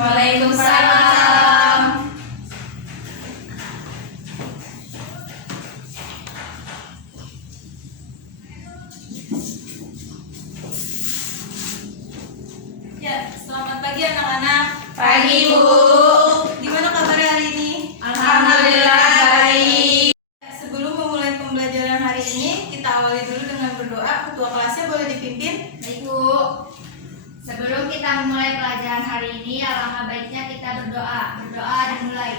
Waalaikumsalam. Ya, selamat pagi anak-anak. Pagi, Bu. Gimana kabarnya hari ini? Alhamdulillah baik. Sebelum memulai pembelajaran hari ini, kita awali dulu dengan berdoa. Ketua kelasnya boleh dipimpin? Baik, Bu. Sebelum kita memulai pelajaran hari ini, alangkah baiknya kita berdoa. Berdoa dimulai.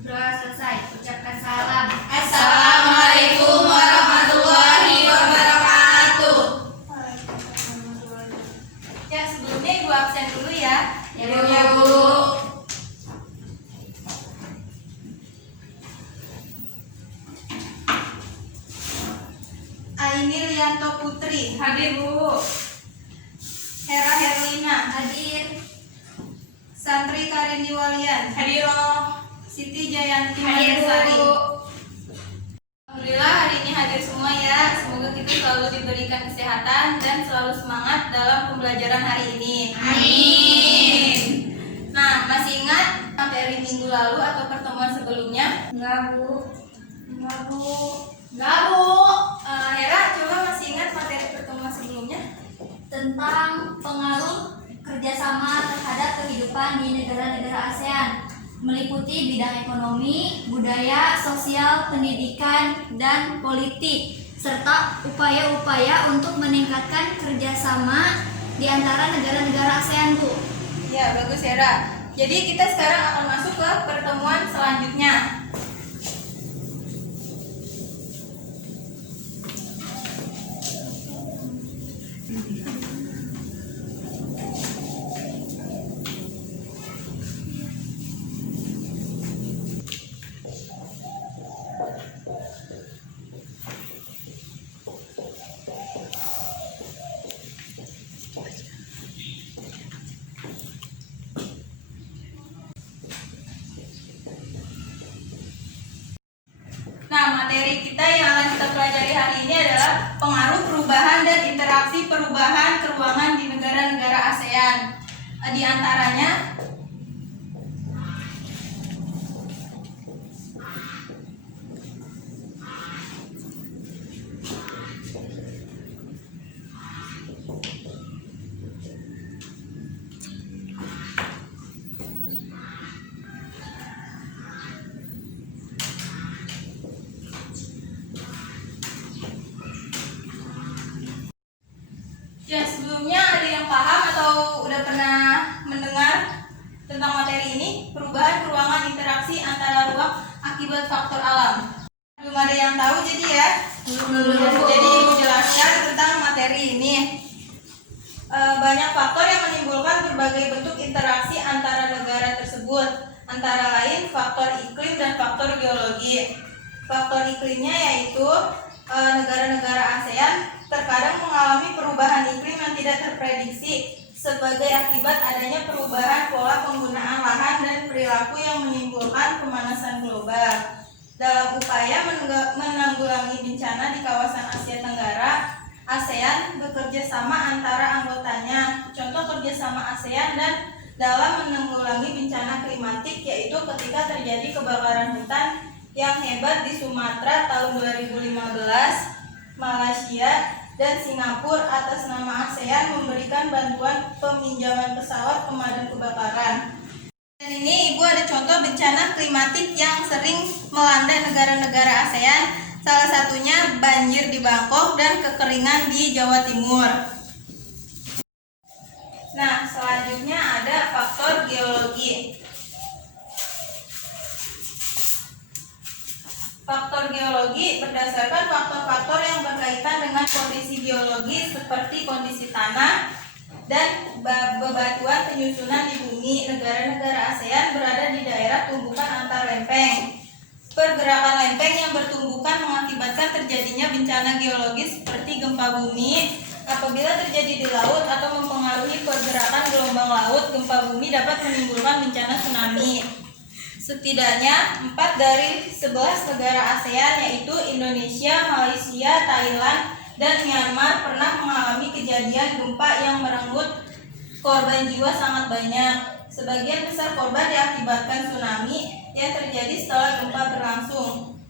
Doa selesai. Ucapkan salam. Assalamualaikum warahmatullahi wabarakatuh. Ya, sebelumnya Ibu absen dulu ya. Ya, Bu. Ya, Bu. Aini Lianto Putri, Hadir, Bu. Hera Herlina, Hadir. Santri Karini Walian, Hadir. Siti Jayanti Hadir, Mandasari. Bu. Alhamdulillah hari ini hadir semua ya. Semoga kita selalu diberikan kesehatan dan selalu semangat dalam pembelajaran hari ini. Amin. Nah, masih ingat materi minggu lalu atau pertemuan sebelumnya? Enggak, Bu. Enggak, Bu. Enggak, Bu. Hera, coba masih ingat materi pertemuan sebelumnya? Tentang pengaruh kerjasama terhadap kehidupan di negara-negara ASEAN, meliputi bidang ekonomi, budaya, sosial, pendidikan, dan politik, serta upaya-upaya untuk meningkatkan kerjasama di antara negara-negara ASEAN, Bu. Ya, bagus Hera. Jadi kita sekarang akan masuk ke pertemuan selanjutnya. Nah, materi kita yang akan kita pelajari hari ini adalah pengaruh perubahan dan interaksi perubahan keuangan di negara-negara ASEAN. Di antaranya ya, sebelumnya ada yang paham atau udah pernah mendengar tentang materi ini? Perubahan ruangan interaksi antara ruang akibat faktor alam. Belum ada yang tahu jadi ya? Jadi Ibu jelaskan tentang materi ini. Banyak faktor yang menimbulkan berbagai bentuk interaksi antara negara tersebut. Antara lain faktor iklim dan faktor geologi. Faktor iklimnya yaitu negara-negara ASEAN terkadang mengalami perubahan iklim yang tidak terprediksi sebagai akibat adanya perubahan pola penggunaan lahan dan perilaku yang menimbulkan pemanasan global. Dalam upaya menanggulangi bencana di kawasan Asia Tenggara, ASEAN bekerja sama antara anggotanya. Contoh kerjasama ASEAN dan dalam menanggulangi bencana klimatik yaitu ketika terjadi kebakaran hutan yang hebat di Sumatera tahun 2015, Malaysia dan Singapura atas nama ASEAN memberikan bantuan peminjaman pesawat pemadam kebakaran. Dan ini Ibu ada contoh bencana klimatik yang sering melanda negara-negara ASEAN, salah satunya banjir di Bangkok dan kekeringan di Jawa Timur. Nah, selanjutnya ada faktor geologi. Faktor geologi berdasarkan faktor-faktor yang berkaitan dengan kondisi geologis seperti kondisi tanah dan bebatuan penyusunan di bumi. Negara-negara ASEAN berada di daerah tumbukan antar lempeng. Pergerakan lempeng yang bertumbukan mengakibatkan terjadinya bencana geologis seperti gempa bumi. Apabila terjadi di laut atau mempengaruhi pergerakan gelombang laut, gempa bumi dapat menimbulkan bencana tsunami. Setidaknya 4 dari 11 negara ASEAN yaitu Indonesia, Malaysia, Thailand, dan Myanmar pernah mengalami kejadian gempa yang merenggut korban jiwa sangat banyak. Sebagian besar korban diakibatkan tsunami yang terjadi setelah gempa berlangsung.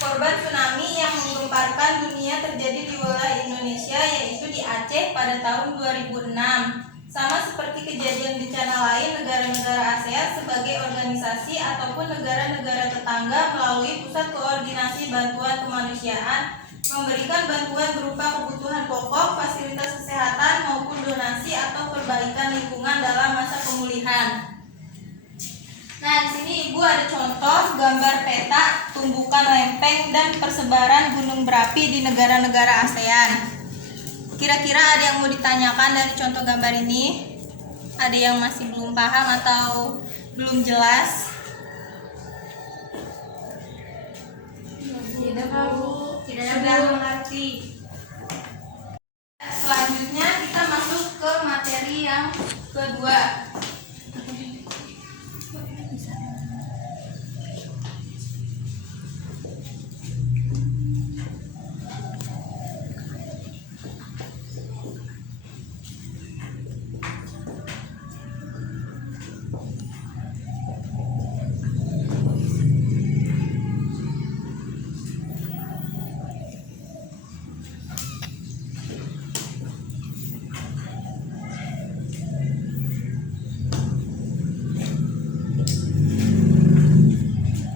Korban tsunami yang menggemparkan dunia terjadi di wilayah Indonesia, yaitu di Aceh pada tahun 2006. Sama seperti kejadian bencana lain, negara-negara ASEAN sebagai organisasi ataupun negara-negara tetangga melalui Pusat Koordinasi Bantuan Kemanusiaan memberikan bantuan berupa kebutuhan pokok, fasilitas kesehatan maupun donasi atau perbaikan lingkungan dalam masa pemulihan. Nah, di sini Ibu ada contoh gambar peta tumbukan lempeng dan persebaran gunung berapi di negara-negara ASEAN. Kira-kira ada yang mau ditanyakan dari contoh gambar ini? Ada yang masih belum paham atau belum jelas? Tidak tahu. Tidak Sudah tahu. mengerti. Selanjutnya kita masuk ke materi yang kedua.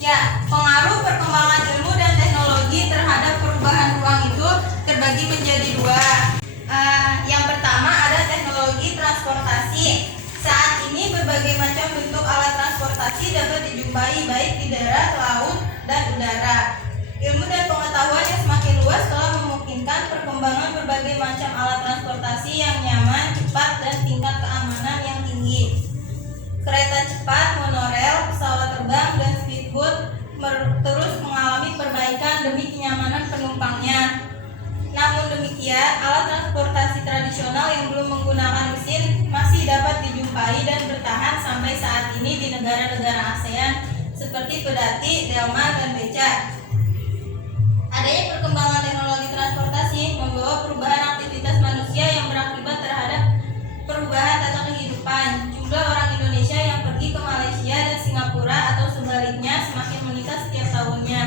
Ya, pengaruh perkembangan ilmu dan teknologi terhadap perubahan ruang itu terbagi menjadi dua. Yang pertama ada teknologi transportasi. Saat ini berbagai macam bentuk alat transportasi dapat dijumpai baik di darat, laut, dan udara. Ilmu dan pengetahuan yang semakin luas telah memungkinkan perkembangan berbagai macam alat transportasi yang nyaman, cepat, dan tingkat keamanan yang tinggi. Kereta cepat, monorel, pesawat terbang, dan speedboat terus mengalami perbaikan demi kenyamanan penumpangnya. Namun demikian, alat transportasi tradisional yang belum menggunakan mesin masih dapat dijumpai dan bertahan sampai saat ini di negara-negara ASEAN seperti pedati, delman, dan becak. Adanya perkembangan teknologi transportasi membawa perubahan aktivitas manusia yang berakibat terhadap perubahan tata kehidupan. Jumlah orang Indonesia yang pergi ke Malaysia dan Singapura atau sebaliknya semakin meningkat setiap tahunnya.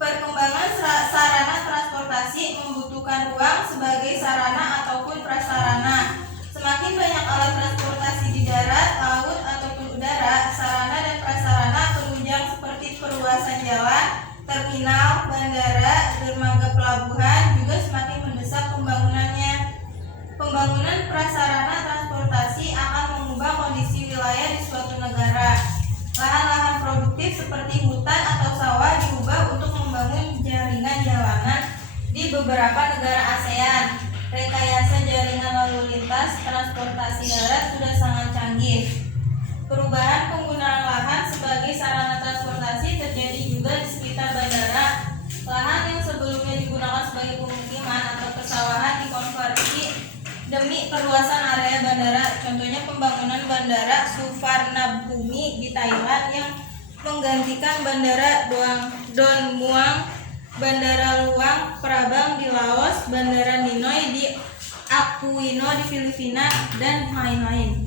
Perkembangan sarana transportasi membutuhkan ruang sebagai sarana ataupun prasarana. Semakin banyak alat transportasi di darat, laut, ataupun udara, sarana dan prasarana penunjang seperti perluasan jalan, terminal, bandara, dermaga pelabuhan juga semakin mendesak pembangunannya. Pembangunan prasarana transportasi akan mengubah kondisi wilayah di suatu negara. Lahan-lahan produktif seperti hutan atau sawah diubah untuk membangun jaringan jalanan di beberapa negara ASEAN. Rekayasa jaringan lalu lintas transportasi darat sudah sangat canggih. Perubahan penggunaan lahan sebagai sarana transportasi terjadi juga di sekitar bandara. Lahan yang sebelumnya digunakan sebagai pemukiman atau persawahan dikonversi demi perluasan area bandara. Contohnya pembangunan bandara Suvarnabhumi di Thailand yang menggantikan bandara Don Muang, bandara Luang Prabang di Laos, bandara Ninoy di Aquino di Filipina, dan lain-lain.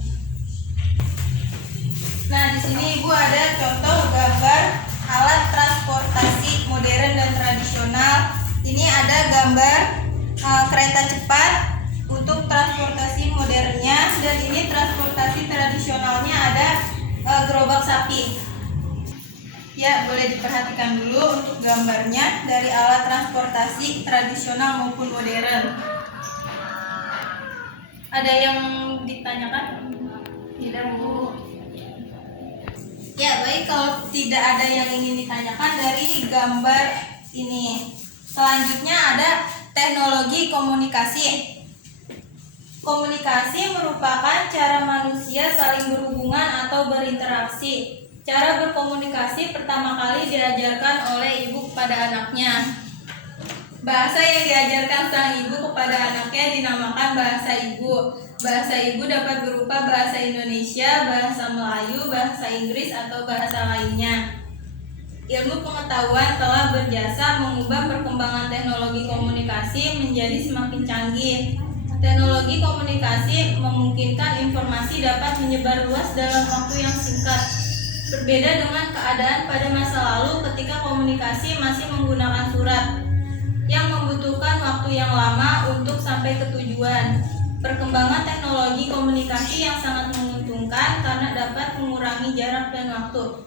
Nah, di sini Ibu ada contoh gambar alat transportasi modern dan tradisional. Ini ada gambar kereta cepat untuk transportasi modernnya, dan ini transportasi tradisionalnya ada gerobak sapi. Ya, boleh diperhatikan dulu untuk gambarnya dari alat transportasi tradisional maupun modern. Ada yang ditanyakan? Tidak, Bu. Ya, baik, kalau tidak ada yang ingin ditanyakan dari gambar ini. Selanjutnya ada teknologi komunikasi. Komunikasi merupakan cara manusia saling berhubungan atau berinteraksi. Cara berkomunikasi pertama kali diajarkan oleh ibu kepada anaknya. Bahasa yang diajarkan sang ibu kepada anaknya dinamakan bahasa ibu. Bahasa ibu dapat berupa bahasa Indonesia, bahasa Melayu, bahasa Inggris, atau bahasa lainnya. Ilmu pengetahuan telah berjasa mengubah perkembangan teknologi komunikasi menjadi semakin canggih. Teknologi komunikasi memungkinkan informasi dapat menyebar luas dalam waktu yang singkat. Berbeda dengan keadaan pada masa lalu ketika komunikasi masih menggunakan surat yang membutuhkan waktu yang lama untuk sampai ke tujuan. Perkembangan teknologi komunikasi yang sangat menguntungkan karena dapat mengurangi jarak dan waktu.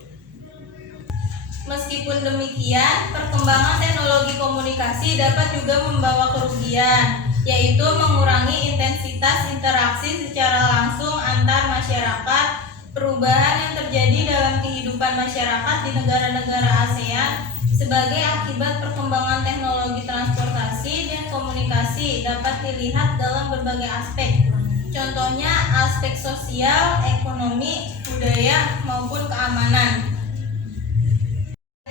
Meskipun demikian, perkembangan teknologi komunikasi dapat juga membawa kerugian, yaitu mengurangi intensitas interaksi secara langsung antar masyarakat. Perubahan yang terjadi dalam kehidupan masyarakat di negara-negara ASEAN sebagai akibat perkembangan teknologi transportasi dan komunikasi dapat dilihat dalam berbagai aspek. Contohnya aspek sosial, ekonomi, budaya, maupun keamanan.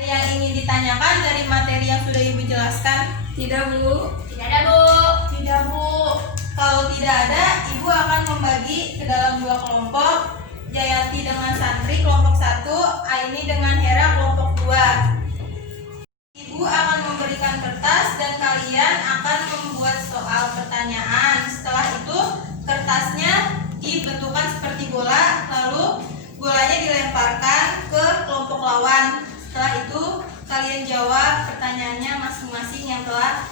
Yang ingin ditanyakan dari materi yang sudah Ibu jelaskan? Tidak, Bu. Tidak ada, Bu. Tidak, Bu. Kalau tidak ada, Ibu akan membagi ke dalam 2 kelompok. Jayanti dengan Santri kelompok 1, Aini dengan Hera kelompok 2. Ibu akan memberikan kertas dan kalian akan membuat soal pertanyaan. Setelah itu, kertasnya dibentukkan seperti bola, lalu bolanya dilemparkan ke kelompok lawan. Setelah itu, kalian jawab pertanyaannya masing-masing yang telah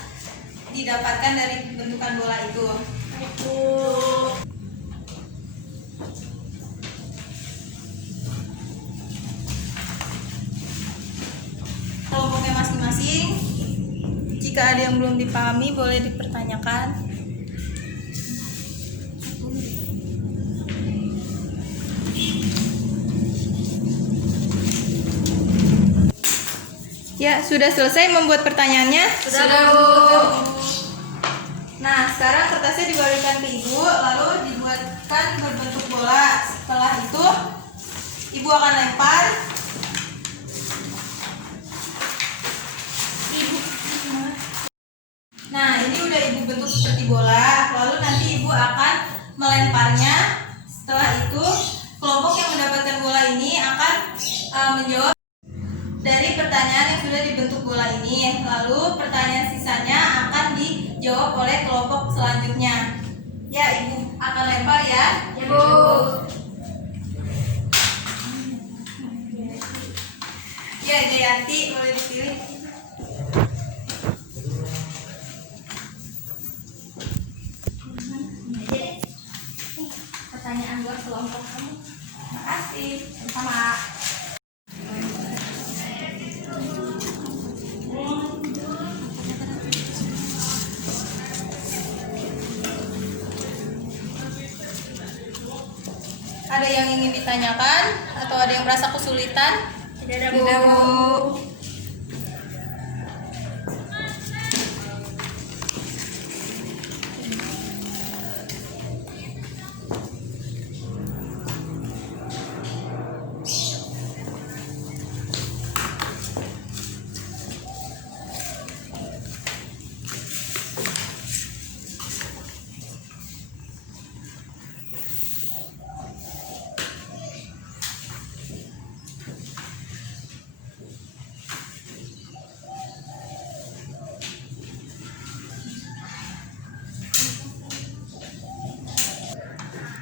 didapatkan dari bentukan bola itu. Kelompoknya masing-masing. Jika ada yang belum dipahami, boleh dipertanyakan. Ya, sudah selesai membuat pertanyaannya? Sudah, Bu. Nah, sekarang kertasnya dibalikan ke Ibu, lalu dibuatkan berbentuk bola. Setelah itu, Ibu akan lempar. Nah, ini udah Ibu bentuk seperti bola, lalu nanti Ibu akan melemparnya. Setelah itu, kelompok yang mendapatkan bola ini akan menjawab dari pertanyaan yang sudah dibentuk bola ini. Lalu pertanyaan sisanya akan dijawab oleh kelompok selanjutnya. Ya, Ibu akan lempar ya. Ya, Bu. Ya, Jayanti boleh dipilih. Pertanyaan buat kelompok kamu. Makasih. Sama. Ada yang ingin ditanyakan atau ada yang merasa kesulitan? Tidak ada, Bu. Tidak, Bu.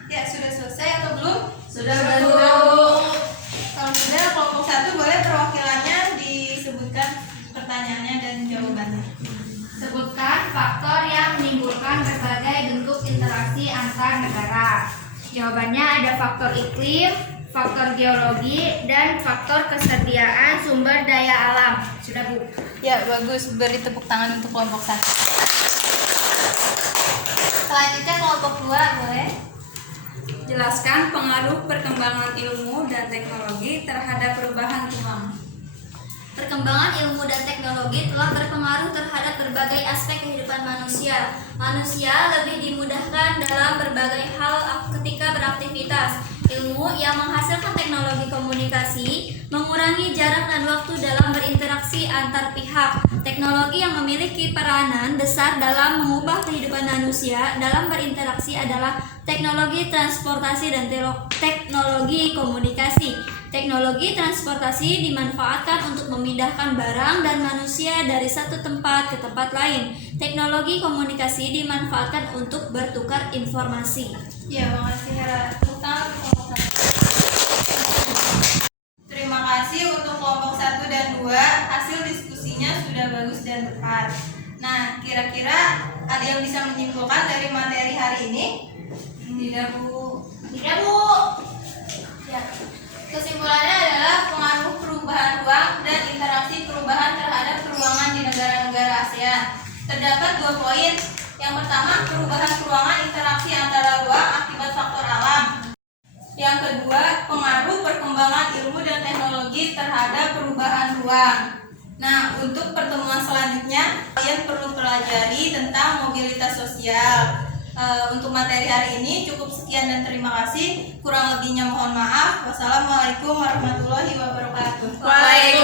Ya, sudah selesai atau belum? Sudah, Bu. Kalau sudah, kelompok 1 boleh perwakilannya disebutkan pertanyaannya dan jawabannya. Sebutkan faktor yang menimbulkan berbagai bentuk interaksi antar negara. Jawabannya ada faktor iklim, faktor geologi, dan faktor kesediaan sumber daya alam. Sudah, Bu. Ya, bagus. Beri tepuk tangan untuk kelompok 1. Selanjutnya kelompok 2 boleh. Jelaskan pengaruh perkembangan ilmu dan teknologi terhadap perubahan ruang. Perkembangan ilmu dan teknologi telah berpengaruh terhadap berbagai aspek kehidupan manusia. Manusia lebih dimudahkan dalam berbagai hal ketika beraktivitas. Ilmu yang menghasilkan teknologi komunikasi mengurangi jarak dan waktu dalam berinteraksi antar pihak. Teknologi yang memiliki peranan besar dalam mengubah kehidupan manusia dalam berinteraksi adalah teknologi transportasi dan teknologi komunikasi. Teknologi transportasi dimanfaatkan untuk memindahkan barang dan manusia dari satu tempat ke tempat lain. Teknologi komunikasi dimanfaatkan untuk bertukar informasi. Ya, makasih Hera. Tepuk tangan untuk kelompok 1. Terima kasih untuk kelompok 1 dan 2. Hasil diskusinya sudah bagus dan tepat. Nah, kira-kira ada yang bisa menyimpulkan dari materi hari ini? Tidak, Bu. Tidak, Bu. Ya. Kesimpulannya adalah pengaruh perubahan ruang dan interaksi perubahan terhadap ruangan di negara-negara ASEAN. Terdapat 2 poin. Yang pertama, perubahan ruangan interaksi antara ruang akibat faktor alam. Yang kedua, pengaruh perkembangan ilmu dan teknologi terhadap perubahan ruang. Nah, untuk pertemuan selanjutnya, kalian perlu pelajari tentang mobilitas sosial. Untuk materi hari ini cukup sekian dan terima kasih. Kurang lebihnya mohon maaf. Wassalamualaikum warahmatullahi wabarakatuh. Waalaikumsalam.